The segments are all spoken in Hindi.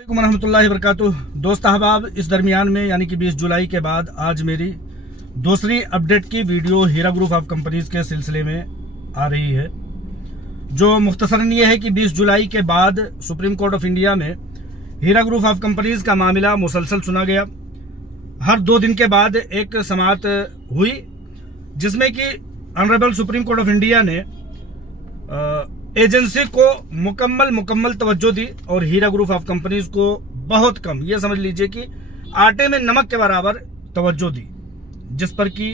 अस्सलामुअलैकुम वरहमतुल्लाहि वबरकातुह। दोस्त अहबाब, इस दरमियान में यानी कि 20 जुलाई के बाद आज मेरी दूसरी अपडेट की video Heera group of companies के सिलसिले में आ रही है, जो मुख्तसरन ये है कि 20 जुलाई के बाद सुप्रीम कोर्ट ऑफ इंडिया में हीरा ग्रुप ऑफ कंपनीज का मामला मुसलसल सुना गया। हर 2 दिन के बाद एक समाअत हुई जिसमें कि honourable supreme court of India ने एजेंसी को मुकम्मल तवज्जो दी और हीरा ग्रुप ऑफ कंपनीज को बहुत कम, ये समझ लीजिए कि आटे में नमक के बराबर तवज्जो दी, जिस पर कि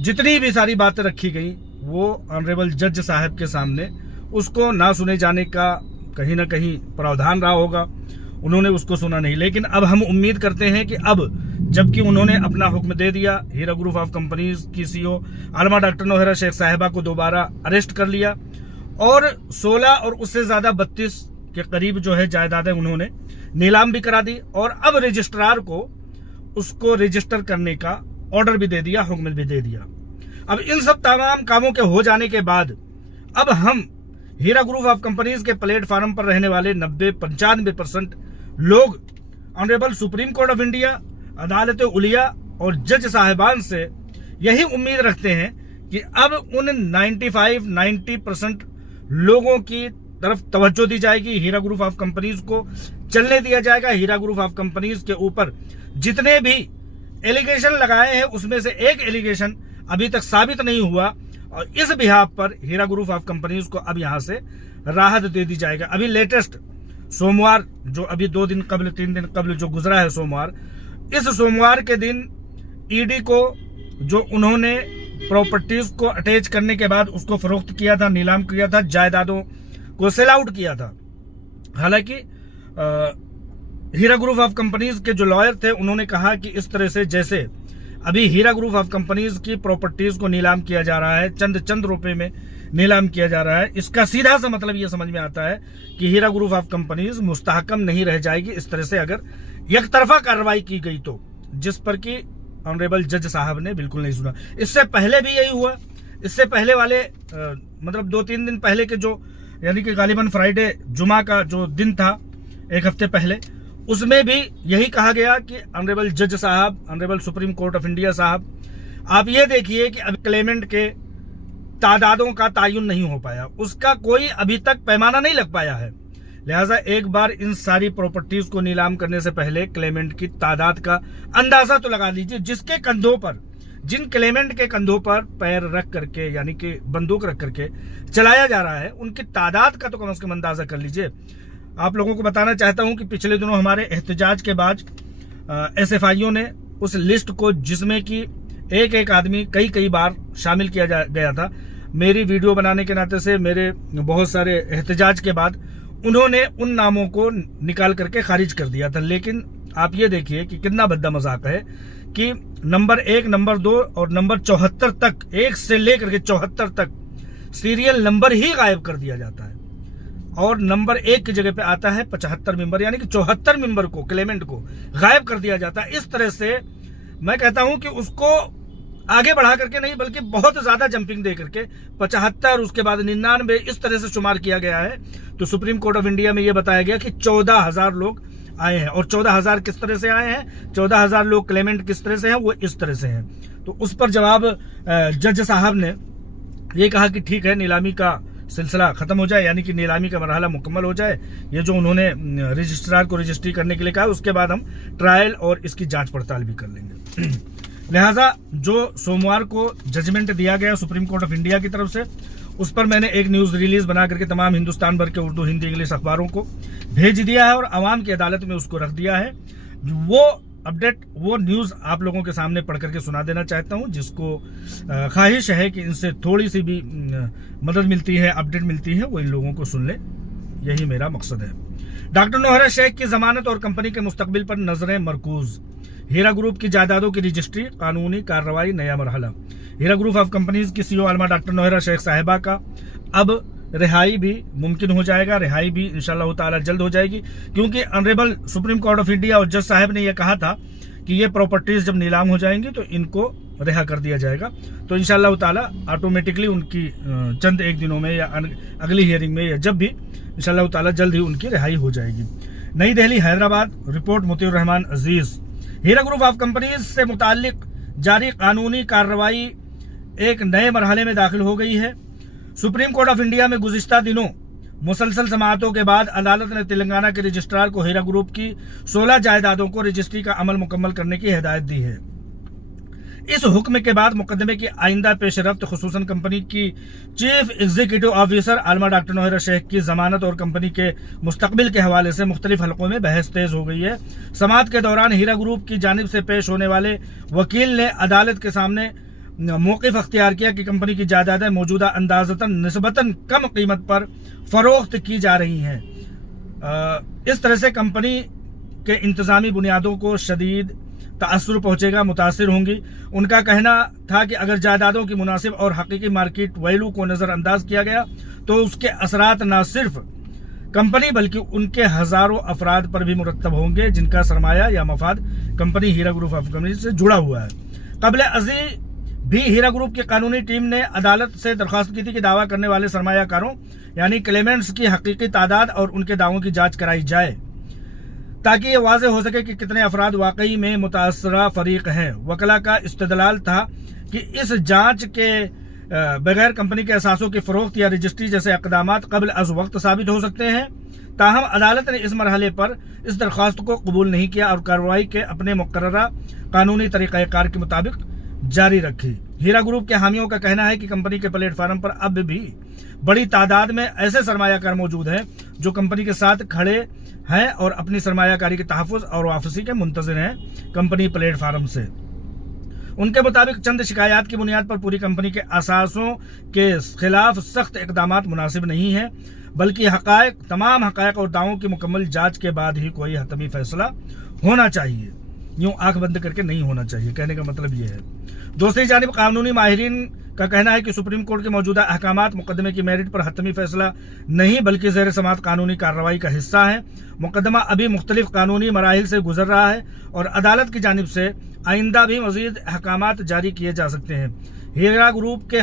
जितनी भी सारी बातें रखी गई वो ऑनरेबल जज साहब के सामने उसको ना सुने जाने का कहीं ना कहीं प्रावधान रहा होगा। उन्होंने उसको सुना नहीं, लेकिन अब हम उम्मीद करते हैं कि अब जबकि उन्होंने अपना हुक्म दे दिया, हीरा ग्रुप ऑफ कंपनीज की सीईओ आलमा डॉक्टर नोहरा शेख साहिबा को दोबारा अरेस्ट कर लिया और 16 और उससे ज्यादा 32 के करीब जो है जायदादें उन्होंने नीलाम भी करा दी और अब रजिस्ट्रार को उसको रजिस्टर करने का ऑर्डर भी दे दिया, हुक्म भी दे दिया। अब इन सब तमाम कामों के हो जाने के बाद अब हम हीरा ग्रुप ऑफ कंपनीज के प्लेटफार्म पर रहने वाले 90-95% लोग honourable supreme court of India, अदालत उलिया और जज साहिबान से यही उम्मीद रखते हैं कि अब उन 95-90% लोगों की तरफ तवज्जो दी जाएगी, हीरा ग्रुप ऑफ कंपनीज को चलने दिया जाएगा। हीरा ग्रुप ऑफ कंपनीज के ऊपर जितने भी एलिगेशन लगाए हैं उसमें से एक एलिगेशन अभी तक साबित नहीं हुआ और इस बिहाफ पर हीरा ग्रुप ऑफ कंपनीज को अब यहां से राहत दे दी जाएगा। अभी लेटेस्ट सोमवार, जो अभी 2 दिन कबल 3 दिन कबल जो गुजरा है सोमवार, इस सोमवार के दिन ईडी को जो उन्होंने प्रॉपर्टीज को अटैच करने के बाद उसको फरोख्त किया था, नीलाम किया था, जायदादों को सेल आउट किया था। हालांकि हीरा ग्रुप ऑफ कंपनीज के जो लॉयर थे उन्होंने कहा कि इस तरह से जैसे अभी हीरा ग्रुप ऑफ कंपनीज की प्रॉपर्टीज को नीलाम किया जा रहा है, चंद रुपए में नीलाम किया जा रहा है, इसका सीधा सा मतलब ये समझ में आता है कि हीरा ग्रुप ऑफ कंपनीज मुस्तहकम नहीं रह जाएगी इस तरह से अगर एक तरफा कार्रवाई की गई तो, जिस पर कि ऑनरेबल जज साहब ने बिल्कुल नहीं सुना। इससे पहले भी यही हुआ। इससे पहले वाले मतलब 2-3 दिन पहले के जो यानी कि गालिबन फ्राइडे जुमा का जो दिन था 1 हफ्ते पहले, उसमें भी यही कहा गया कि ऑनरेबल जज साहब, honourable supreme court of India साहब, आप ये देखिए कि अब क्लेमेंट के तादादों का तायुन नहीं हो पाया, उसका कोई अभी तक पैमाना नहीं लग पाया है। लिहाजा एक बार इन सारी प्रॉपर्टीज को नीलाम करने से पहले क्लेमेंट की तादाद का अंदाजा तो लगा लीजिए, जिसके कंधों पर, जिन क्लेमेंट के कंधों पर पैर रख करके यानी कि बंदूक रख करके चलाया जा रहा है, उनकी तादाद का तो कम से कम अंदाजा कर लीजिए। आप लोगों को बताना चाहता हूं कि पिछले दिनों हमारे एहतजाज के बाद SFIO ने उस लिस्ट को, जिसमें कि एक आदमी कई बार शामिल किया गया था, मेरी वीडियो बनाने के नाते से मेरे बहुत सारे एहतजाज के बाद उन्होंने उन नामों को निकाल करके खारिज कर दिया था। लेकिन आप ये देखिए कि कितना भद्दा मजाक है कि नंबर 1, नंबर 2 और नंबर 74 तक, 1 से लेकर के 74 तक सीरियल नंबर ही गायब कर दिया जाता है और नंबर 1 की जगह पे आता है 75 मेंबर, यानी कि 74 मेंबर को, क्लेमेंट को गायब कर दिया जाता है। इस तरह से मैं कहता हूं कि उसको आगे बढ़ा करके नहीं बल्कि बहुत ज्यादा जंपिंग दे करके 75, उसके बाद 99, इस तरह से शुमार किया गया है। तो सुप्रीम कोर्ट ऑफ इंडिया में यह बताया गया कि 14,000 लोग आए हैं और 14,000 किस तरह से आए हैं, 14,000 लोग क्लेमेंट किस तरह से हैं, वो इस तरह से हैं। तो उस पर जवाब जज साहब ने ये कहा कि ठीक है, नीलामी का सिलसिला खत्म हो जाए, यानी कि नीलामी का मरहला मुकम्मल हो जाए, ये जो उन्होंने रजिस्ट्रार को रजिस्ट्री करने के लिए कहा, उसके बाद हम ट्रायल और इसकी जांच पड़ताल भी कर लेंगे। लिहाजा जो सोमवार को जजमेंट दिया गया सुप्रीम कोर्ट ऑफ इंडिया की तरफ से, उस पर मैंने एक न्यूज रिलीज बना करके तमाम हिंदुस्तान भर के उर्दू, हिंदी, इंग्लिश अखबारों को भेज दिया है और आवाम की अदालत में उसको रख दिया है। वो अपडेट, वो न्यूज आप लोगों के सामने पढ़ करके सुना देना चाहता हूं, जिसको ख्वाहिश है कि इनसे थोड़ी सी भी मदद मिलती है, अपडेट मिलती है, वो इन लोगों को सुन ले, यही मेरा मकसद है। डॉक्टर नोहरा शेख की जमानत और कंपनी के मुस्तकबिल पर नजरें मरकूज। हीरा ग्रुप की जायदादों की रजिस्ट्री, कानूनी कार्रवाई, नया मरहला। हीरा ग्रुप ऑफ कंपनीज की सीईओ आलमा डॉक्टर नोहरा शेख साहिबा का अब रिहाई भी मुमकिन हो जाएगा, रिहाई भी इंशाअल्लाह ताला जल्द हो जाएगी, क्योंकि honourable supreme court of India और जज साहब ने यह कहा था कि ये प्रॉपर्टीज जब नीलाम हो जाएंगी तो इनको रिहा कर दिया जाएगा। तो इंशाअल्लाह ताला ऑटोमेटिकली उनकी चंद एक दिनों में या अगली हियरिंग में या जब भी इंशाअल्लाह ताला जल्द ही उनकी रिहाई हो जाएगी। Nai Delhi, Hyderabad. Report Mutiur Rahman Aziz. Heera group of companies से मुताल्लिक जारी कानूनी कार्रवाई एक नए मरहले में दाखिल हो गई है। सुप्रीम कोर्ट ऑफ इंडिया में गुज़िश्ता दिनों मुसलसल समाअतों के बाद अदालत ने तेलंगाना के रजिस्ट्रार को हीरा ग्रुप की 16 जायदादों को रजिस्ट्री का अमल मुकम्मल करने की हिदायत दी है। इस हुक्म के बाद मुकदमे की आइंदा पेशरफ्त, खुसूसन कंपनी की चीफ एग्जीक्यूटिव ऑफिसर आलमा डॉक्टर नोहरा शेख की जमानत और कंपनी के मुस्तकबिल के हवाले से मुख्तलिफ हलकों में बहस तेज हो गई है। समाअत के दौरान हीरा ग्रुप की जानिब से पेश होने वाले वकील ने अदालत के सामने मौक़िफ़ अख्तियार किया कि कंपनी की जायदादें मौजूदा अंदाज़तन निस्बतन कम कीमत पर फरोख्त की जा रही हैं। इस तरह से कंपनी के इंतज़ामी बुनियादों को शदीद तासुर पहुंचेगा, मुतासिर होंगी। उनका कहना था कि अगर जायदादों की मुनासिब और हकीकी मार्केट वैल्यू को नज़रअंदाज किया गया तो उसके असरात न सिर्फ कंपनी बल्कि उनके हजारों अफराद पर भी मुरत्तब होंगे जिनका सरमाया या मफाद company Heera group of company से जुड़ा हुआ है। कबल अज़ी भी हीरा ग्रुप की कानूनी टीम ने अदालत से दरख्वास्त की थी कि दावा करने वाले सरमायाकारों यानी क्लेमेंट्स की हकीकी तादाद और उनके दावों की जांच कराई जाए ताकि ये वाज़ेह हो सके कि कितने अफराद वाकई में मुतासरा फरीक हैं। वकला का इस्तदलाल था कि इस जांच के बगैर कंपनी के असासों की फरोख्त या रजिस्ट्री जैसे इक़दामात कबल अज़ वक्त साबित हो सकते हैं। ताहम अदालत ने इस मरहले पर इस दरख्वास्त को कबूल नहीं किया और कार्रवाई के अपने मुकर्ररा कानूनी तरीक़ाकार के मुताबिक जारी रखी। हीरा ग्रुप के हामियों का कहना है कि कंपनी के प्लेटफार्म पर अब भी बड़ी तादाद में ऐसे सरमायाकार मौजूद हैं जो कंपनी के साथ खड़े हैं और अपनी सरमायाकारी के तहफ़्फ़ुज़ और वापसी के मुंतज़िर हैं कंपनी प्लेटफार्म से। उनके मुताबिक चंद शिकायत की बुनियाद पर पूरी कंपनी के असासों के खिलाफ सख्त इक़दामात मुनासिब नहीं है, बल्कि तमाम हक़ाइक़ और दावों की मुकम्मल जांच के बाद ही कोई हतमी फैसला होना चाहिए। यूं आंख बंद करके नहीं होना चाहिए, कहने का मतलब ये है। दूसरी जानिब कानूनी माहिरीन का कहना है कि सुप्रीम कोर्ट के मौजूदा अहकामात मुकदमे की मेरिट पर हतमी फैसला नहीं बल्कि ज़ेर समात कानूनी कार्रवाई का हिस्सा है। मुकदमा अभी मुख्तलिफ कानूनी मराहिल से गुजर रहा है और अदालत की जानिब से आइंदा भी मज़ीद अहकामात जारी किए जा सकते हैं। हीरा ग्रुप के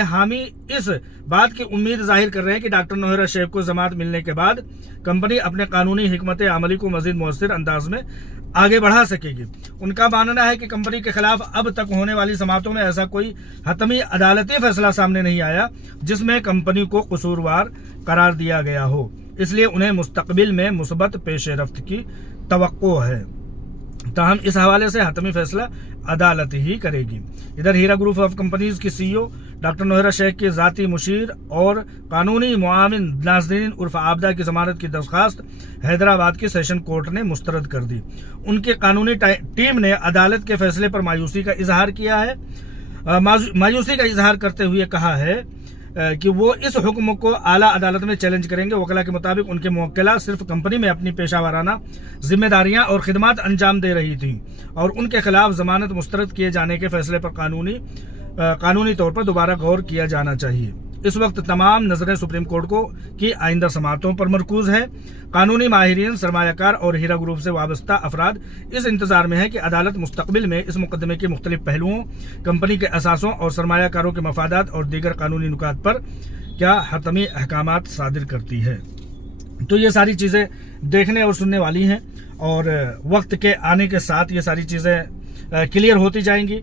हामी इस बात की उम्मीद जाहिर कर रहे हैं कि डॉक्टर नोहरा शेख को जमानत मिलने के बाद कंपनी अपने कानूनी हिकमत अमली को मज़ीद मुअस्सिर अंदाज में आगे बढ़ा सकेगी। उनका मानना है कि कंपनी के खिलाफ अब तक होने वाली समाअतों में ऐसा कोई हतमी अदालती फैसला सामने नहीं आया जिसमें कंपनी को कसूरवार करार दिया गया हो, इसलिए उन्हें मुस्तकबिल में मुस्बत पेशरफ्त की तवक्को है। ताहम इस हवाले से हतमी फैसला अदालत ही करेगी। इधर हीरा ग्रुप ऑफ कंपनीज की सीईओ डॉक्टर नोहरा शेख के ज़ाती मुशीर और कानूनी मुआविन नाज़रीन उर्फ आबदा की जमानत की दरख्वास्त हैदराबाद की सेशन कोर्ट ने मुस्तरद कर दी। उनकी कानूनी टीम ने अदालत के फैसले पर मायूसी का इजहार किया है। मायूसी का इजहार करते हुए कहा है कि वो इस हुक्म को आला अदालत में चैलेंज करेंगे। वकला के मुताबिक उनके मुवक्किला सिर्फ कंपनी में अपनी पेशावराना जिम्मेदारियां और खिदमात अंजाम दे रही थी और उनके खिलाफ जमानत मुस्तरद किए जाने के फैसले पर कानूनी तौर पर दोबारा गौर किया जाना चाहिए। इस वक्त तमाम नजरें सुप्रीम कोर्ट की आइंदा समाअतों पर मरकूज है। कानूनी माहिरीन, सरमायाकार और हीरा ग्रुप से वाबस्ता अफराद इस इंतजार में है कि अदालत मुस्तकबिल में इस मुकदमे के मुख्तलिफ पहलुओं, कंपनी के असासों और सरमायाकारों के मफादात और दीगर कानूनी नुकात पर क्या हतमी अहकामात सादिर करती है। तो ये सारी चीज़ें देखने और सुनने वाली हैं और वक्त के आने के साथ ये सारी चीज़ें क्लियर होती जाएंगी।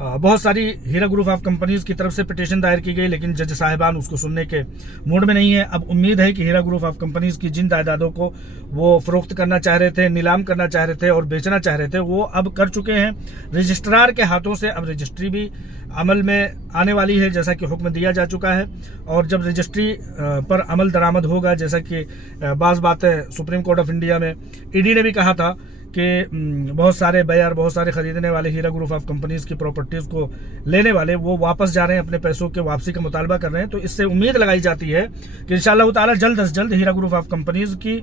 बहुत सारी हीरा ग्रुप ऑफ कंपनीज की तरफ से पिटीशन दायर की गई, लेकिन जज साहिबान उसको सुनने के मूड में नहीं है। अब उम्मीद है कि हीरा ग्रुप ऑफ कंपनीज की जिन जायदादों को वो फरोख्त करना चाह रहे थे, नीलाम करना चाह रहे थे और बेचना चाह रहे थे, वो अब कर चुके हैं। रजिस्ट्रार के हाथों से अब रजिस्ट्री भी अमल में आने वाली है, जैसा कि हुक्म दिया जा चुका है। और जब रजिस्ट्री पर अमल दरामद होगा, जैसा कि बाज़ बातें सुप्रीम कोर्ट ऑफ इंडिया में ईडी ने भी कहा था कि बहुत सारे बायर, बहुत सारे खरीदने वाले हीरा ग्रुप ऑफ कंपनीज की प्रॉपर्टीज को लेने वाले वो वापस जा रहे हैं, अपने पैसों के वापसी का मुतालबा कर रहे हैं। तो इससे उम्मीद लगाई जाती है कि इंशाअल्लाह ताला जल्द से जल्द हीरा ग्रुप ऑफ कंपनीज की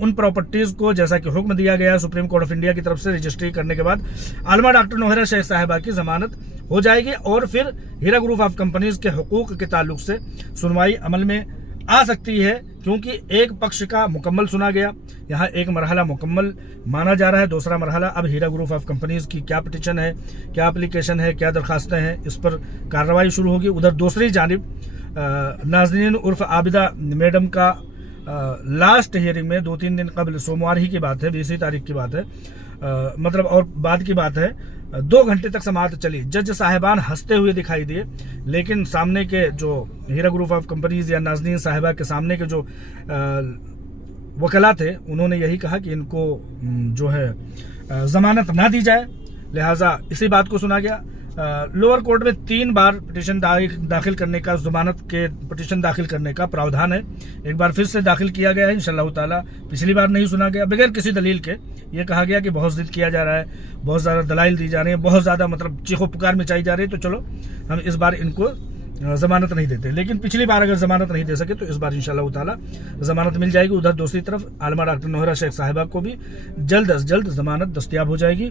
उन प्रॉपर्टीज को, जैसा कि हुक्म दिया गया है सुप्रीम कोर्ट ऑफ इंडिया की तरफ से, रजिस्ट्री करने के बाद आलमा डॉक्टर नोहरा शेख साहिबा की जमानत हो जाएगी और फिर हीरा ग्रुप ऑफ कंपनीज के हुकूक के ताल्लुक से सुनवाई अमल में आ सकती है, क्योंकि एक पक्ष का मुकम्मल सुना गया। यहाँ एक मरहला मुकम्मल माना जा रहा है। दूसरा मरहला अब हीरा ग्रुप ऑफ कंपनीज की क्या पिटीशन है, क्या एप्लीकेशन है, क्या दरखास्तें हैं, इस पर कार्रवाई शुरू होगी। उधर दूसरी जानिब नाज़रीन उर्फ आबिदा मैडम का लास्ट हियरिंग में 2-3 दिन कबल, सोमवार ही की बात है, 20 तारीख की बात है, मतलब और बाद की बात है, 2 घंटे तक समाअत चली। जज साहिबान हंसते हुए दिखाई दिए, लेकिन सामने के जो हीरा ग्रुप ऑफ कंपनीज या नाज़नीन साहिबा के सामने के जो वकला थे, उन्होंने यही कहा कि इनको जो है जमानत ना दी जाए, लिहाजा इसी बात को सुना गया। लोअर कोर्ट में 3 बार पिटीशन दाखिल करने का, जमानत के पिटीशन दाखिल करने का प्रावधान है। एक बार फिर से दाखिल किया गया है इंशाअल्लाह ताला। पिछली बार नहीं सुना गया, बगैर किसी दलील के ये कहा गया कि बहुत जिद किया जा रहा है, बहुत ज़्यादा दलाइल दी जा रही है, बहुत ज़्यादा मतलब चीखो पुकार मचाई जा रही है, तो चलो हम इस बार इनको जमानत नहीं देते। लेकिन पिछली बार अगर जमानत नहीं दे सके तो इस बार इंशाअल्लाह ताला जमानत मिल जाएगी। उधर दूसरी तरफ आलमा डॉक्टर नोहरा शेख साहिबा को भी जल्द अज जल्द जमानत दस्तयाब हो जाएगी।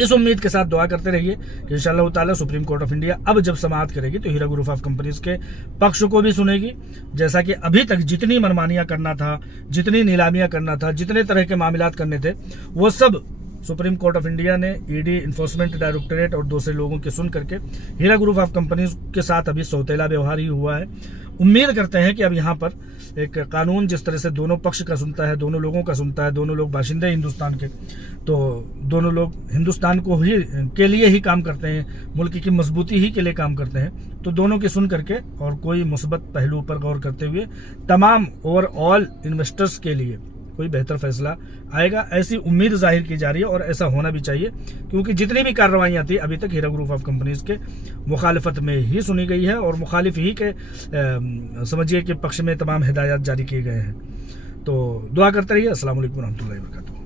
इस उम्मीद के साथ दुआ करते रहिए कि इंशाअल्लाह ताला सुप्रीम कोर्ट ऑफ इंडिया अब जब समाअत करेगी तो हीरा ग्रुप ऑफ कंपनीज के पक्ष को भी सुनेगी। जैसा कि अभी तक जितनी मनमानियां करना था, जितनी नीलामियां करना था, जितने तरह के मामलात करने थे, वो सब सुप्रीम कोर्ट ऑफ इंडिया ने ईडी, इन्फोर्समेंट डायरेक्टरेट और दूसरे लोगों के सुन करके हीरा ग्रुप ऑफ कंपनीज के साथ अभी सौतेला व्यवहार ही हुआ है। उम्मीद करते हैं कि अब यहाँ पर एक कानून जिस तरह से दोनों पक्ष का सुनता है, दोनों लोगों का सुनता है, दोनों लोग बाशिंदे हिंदुस्तान के, तो दोनों लोग हिंदुस्तान को ही के लिए ही काम करते हैं, मुल्क की मजबूती ही के लिए काम करते हैं, तो दोनों की सुन करके और कोई मुस्बत पहलू पर गौर करते हुए तमाम ओवरऑल इन्वेस्टर्स के लिए कोई बेहतर फैसला आएगा, ऐसी उम्मीद जाहिर की जा रही है। और ऐसा होना भी चाहिए, क्योंकि जितनी भी कार्रवाइयाँ थी अभी तक हीरा ग्रुप ऑफ कंपनीज के मुखालिफत में ही सुनी गई है और मुखालिफ ही के समझिए कि पक्ष में तमाम हिदायत जारी किए गए हैं। तो दुआ करते रहिए। अस्सलाम वालेकुम रहमतुल्लाहि व बरकातुहू।